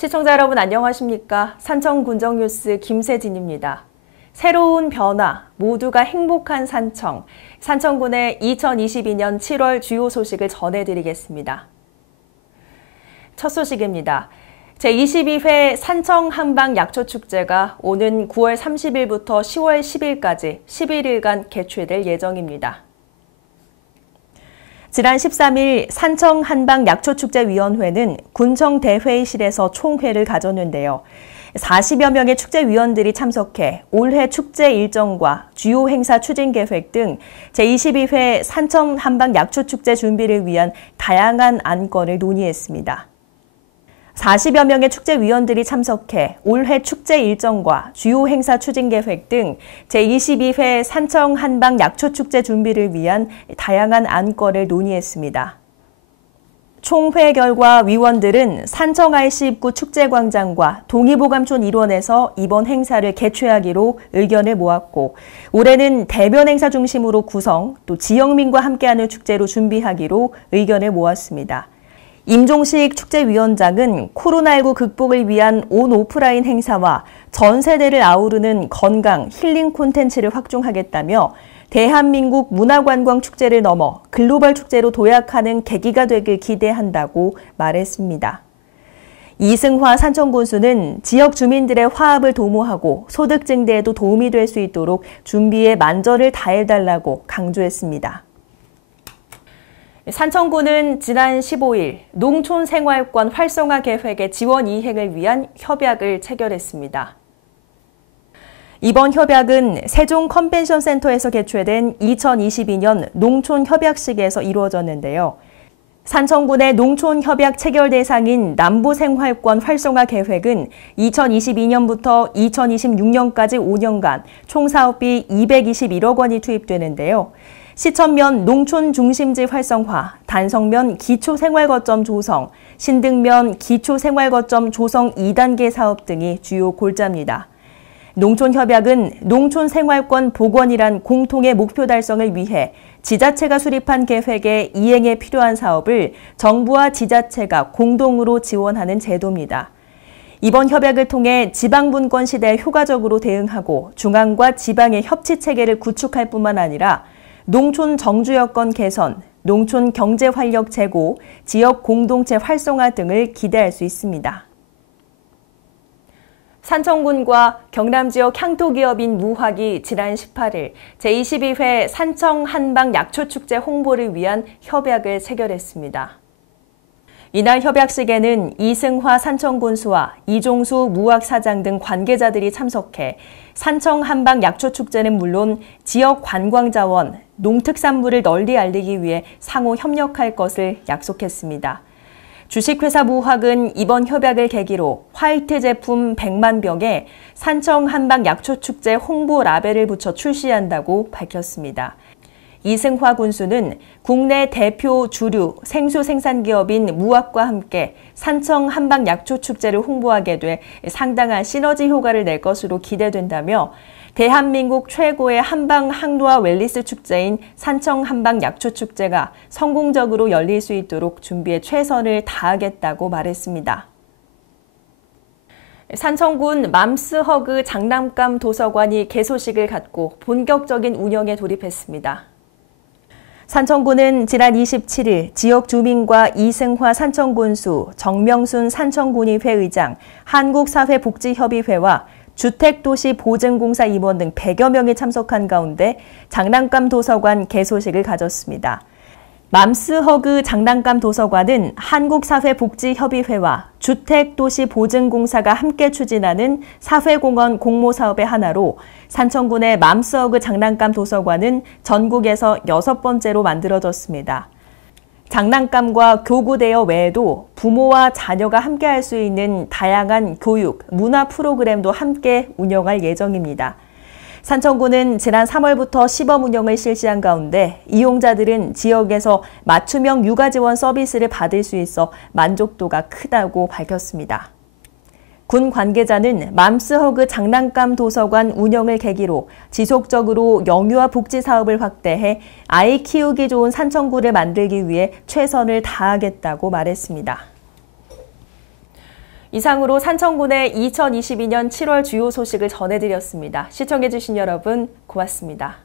시청자 여러분 안녕하십니까? 산청군정뉴스 김세진입니다. 새로운 변화, 모두가 행복한 산청, 산청군의 2022년 7월 주요 소식을 전해드리겠습니다. 첫 소식입니다. 제22회 산청 한방약초축제가 오는 9월 30일부터 10월 10일까지 11일간 개최될 예정입니다. 지난 13일 산청 한방약초축제위원회는 군청 대회의실에서 총회를 가졌는데요. 40여 명의 축제위원들이 참석해 올해 축제 일정과 주요 행사 추진 계획 등 제22회 산청 한방약초축제 준비를 위한 다양한 안건을 논의했습니다. 40여 명의 축제위원들이 참석해 올해 축제 일정과 주요 행사 추진 계획 등 제22회 산청 한방약초축제 준비를 위한 다양한 안건을 논의했습니다. 총회 결과 위원들은 산청 RC 입구 축제광장과 동의보감촌 일원에서 이번 행사를 개최하기로 의견을 모았고, 올해는 대면 행사 중심으로 구성, 또 지역민과 함께하는 축제로 준비하기로 의견을 모았습니다. 임종식 축제위원장은 코로나19 극복을 위한 온 오프라인 행사와 전 세대를 아우르는 건강, 힐링 콘텐츠를 확충하겠다며 대한민국 문화관광축제를 넘어 글로벌 축제로 도약하는 계기가 되길 기대한다고 말했습니다. 이승화 산청군수는 지역 주민들의 화합을 도모하고 소득 증대에도 도움이 될 수 있도록 준비에 만전을 다해달라고 강조했습니다. 산청군은 지난 15일 농촌생활권 활성화 계획의 지원 이행을 위한 협약을 체결했습니다. 이번 협약은 세종 컨벤션 센터에서 개최된 2022년 농촌협약식에서 이루어졌는데요. 산청군의 농촌협약 체결 대상인 남부생활권 활성화 계획은 2022년부터 2026년까지 5년간 총 사업비 221억 원이 투입되는데요. 시천면 농촌 중심지 활성화, 단성면 기초생활거점 조성, 신등면 기초생활거점 조성 2단계 사업 등이 주요 골자입니다. 농촌협약은 농촌생활권 복원이란 공통의 목표 달성을 위해 지자체가 수립한 계획의 이행에 필요한 사업을 정부와 지자체가 공동으로 지원하는 제도입니다. 이번 협약을 통해 지방분권 시대에 효과적으로 대응하고 중앙과 지방의 협치체계를 구축할 뿐만 아니라 농촌 정주 여건 개선, 농촌 경제 활력 제고, 지역 공동체 활성화 등을 기대할 수 있습니다. 산청군과 경남 지역 향토기업인 무학이 지난 18일 제22회 산청 한방약초축제 홍보를 위한 협약을 체결했습니다. 이날 협약식에는 이승화 산청군수와 이종수 무학사장 등 관계자들이 참석해 산청 한방약초축제는 물론 지역 관광자원, 농특산물을 널리 알리기 위해 상호 협력할 것을 약속했습니다. 주식회사 무학은 이번 협약을 계기로 화이트 제품 100만 병에 산청 한방약초축제 홍보 라벨을 붙여 출시한다고 밝혔습니다. 이승화 군수는 국내 대표 주류 생수 생산기업인 무학과 함께 산청 한방약초축제를 홍보하게 돼 상당한 시너지 효과를 낼 것으로 기대된다며 대한민국 최고의 한방 항로와 웰니스 축제인 산청 한방약초축제가 성공적으로 열릴 수 있도록 준비에 최선을 다하겠다고 말했습니다. 산청군 맘스허그 장난감 도서관이 개소식을 갖고 본격적인 운영에 돌입했습니다. 산청군은 지난 27일 지역 주민과 이승화 산청군수, 정명순 산청군의회 의장, 한국사회복지협의회와 주택도시보증공사 임원 등 100여 명이 참석한 가운데 장난감 도서관 개소식을 가졌습니다. 맘스허그 장난감 도서관은 한국사회복지협의회와 주택도시보증공사가 함께 추진하는 사회공헌 공모사업의 하나로 산청군의 맘스허그 장난감 도서관은 전국에서 6번째로 만들어졌습니다. 장난감과 교구 대여 외에도 부모와 자녀가 함께할 수 있는 다양한 교육, 문화 프로그램도 함께 운영할 예정입니다. 산청군은 지난 3월부터 시범 운영을 실시한 가운데 이용자들은 지역에서 맞춤형 육아 지원 서비스를 받을 수 있어 만족도가 크다고 밝혔습니다. 군 관계자는 맘스허그 장난감 도서관 운영을 계기로 지속적으로 영유아 복지 사업을 확대해 아이 키우기 좋은 산청구를 만들기 위해 최선을 다하겠다고 말했습니다. 이상으로 산청군의 2022년 7월 주요 소식을 전해드렸습니다. 시청해주신 여러분 고맙습니다.